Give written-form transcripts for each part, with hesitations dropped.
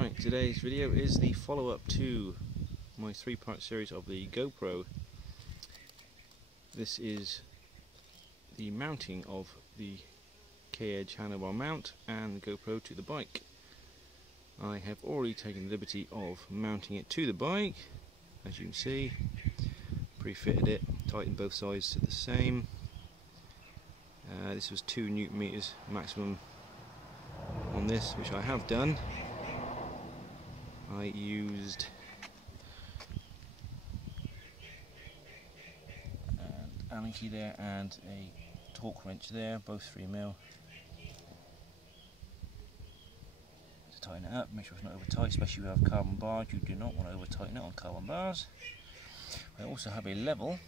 Right, today's video is the follow-up to my three-part series of the GoPro. This is the mounting of the K-Edge handlebar mount and the GoPro to the bike. I have already taken the liberty of mounting it to the bike, as you can see. Pre-fitted it, tightened both sides to the same. This was 2 Newton meters maximum on this, which I have done. I used an Allen key there and a torque wrench there, both 3mm. To tighten it up, make sure it's not over tight, especially if you have carbon bars. You do not want to over tighten it on carbon bars. I also have a level,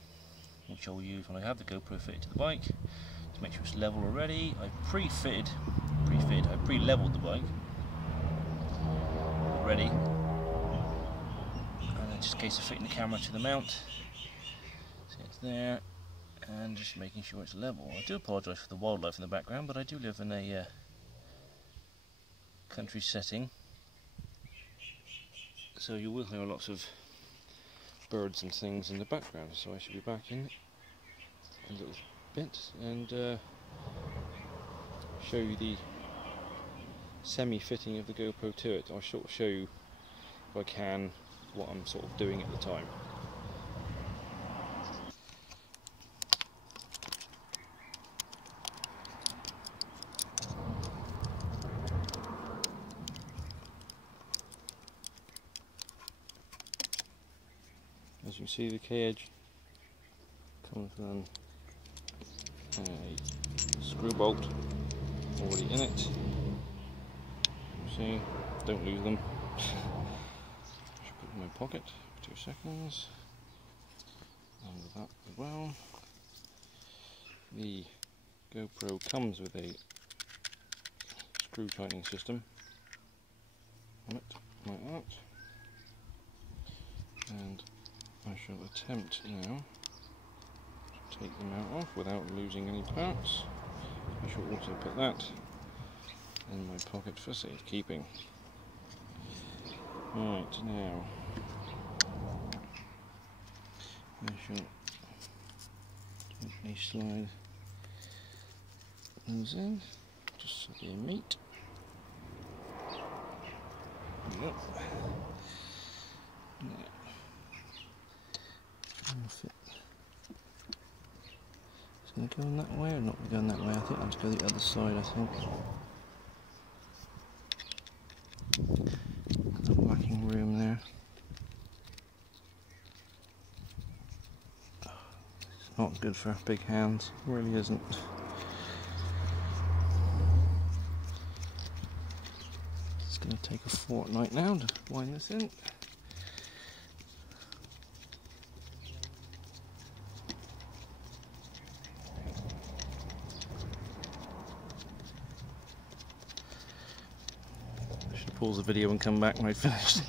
which I'll use when I have the GoPro fitted to the bike, to make sure it's level already. I pre-leveled the bike already. Just in case of fitting the camera to the mount. So it's there, and just making sure it's level. I do apologise for the wildlife in the background, but I do live in a country setting, so you will hear lots of birds and things in the background. So I should be back in a little bit and show you the semi-fitting of the GoPro to it. I'll sort of show you, if I can, what I'm sort of doing at the time. As you can see, the K-Edge comes with a screw bolt already in it. See, don't lose them. In my pocket, 2 seconds, and with that as well. The GoPro comes with a screw tightening system on it, like that, and I shall attempt now to take the mount off without losing any parts. I shall also put that in my pocket for safekeeping. Right, now I shall gently slide those in, just so they meet. Yep. Now, try and fit. It's going to go in that way or not going that way? I think I'll just go the other side, I think. I'm lacking room there. It's not good for big hands, it really isn't. It's going to take a fortnight now to wind this in. I should pause the video and come back when I've finished.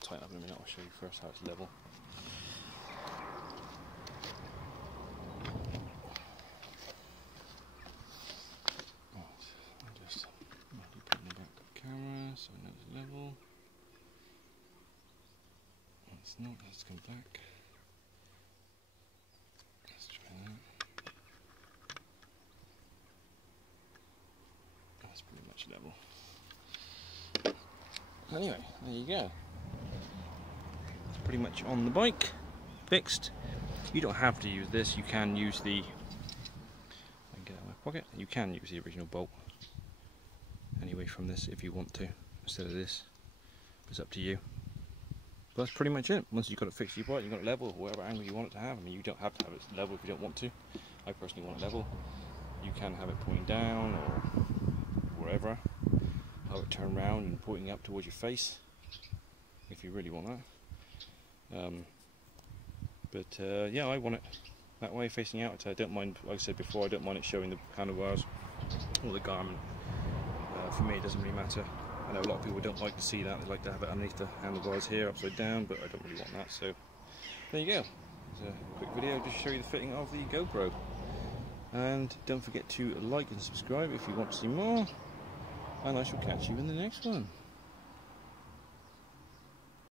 Tighten up in a minute. I'll show you first how it's level. Right, I'm just putting it back to the camera so I know it's level. It's not, let's come back. Let's try that. That's pretty much level. Anyway, there you go. It's pretty much on the bike, fixed. You don't have to use this, you can use the, I can get it out of my pocket, you can use the original bolt anyway from this if you want to, instead of this. It's up to you. But that's pretty much it. Once you've got it fixed to your bike, you've got it level, whatever angle you want it to have. I mean, you don't have to have it level if you don't want to. I personally want it level. You can have it pointing down or wherever. Have it turn round and pointing up towards your face, if you really want that. Yeah, I want it that way, facing out. I don't mind, like I said before, I don't mind it showing the handlebars or the garment. For me, it doesn't really matter. I know a lot of people don't like to see that, they like to have it underneath the handlebars here, upside down, but I don't really want that, so there you go. It's a quick video just to show you the fitting of the GoPro. And don't forget to like and subscribe if you want to see more, and I shall catch you in the next one.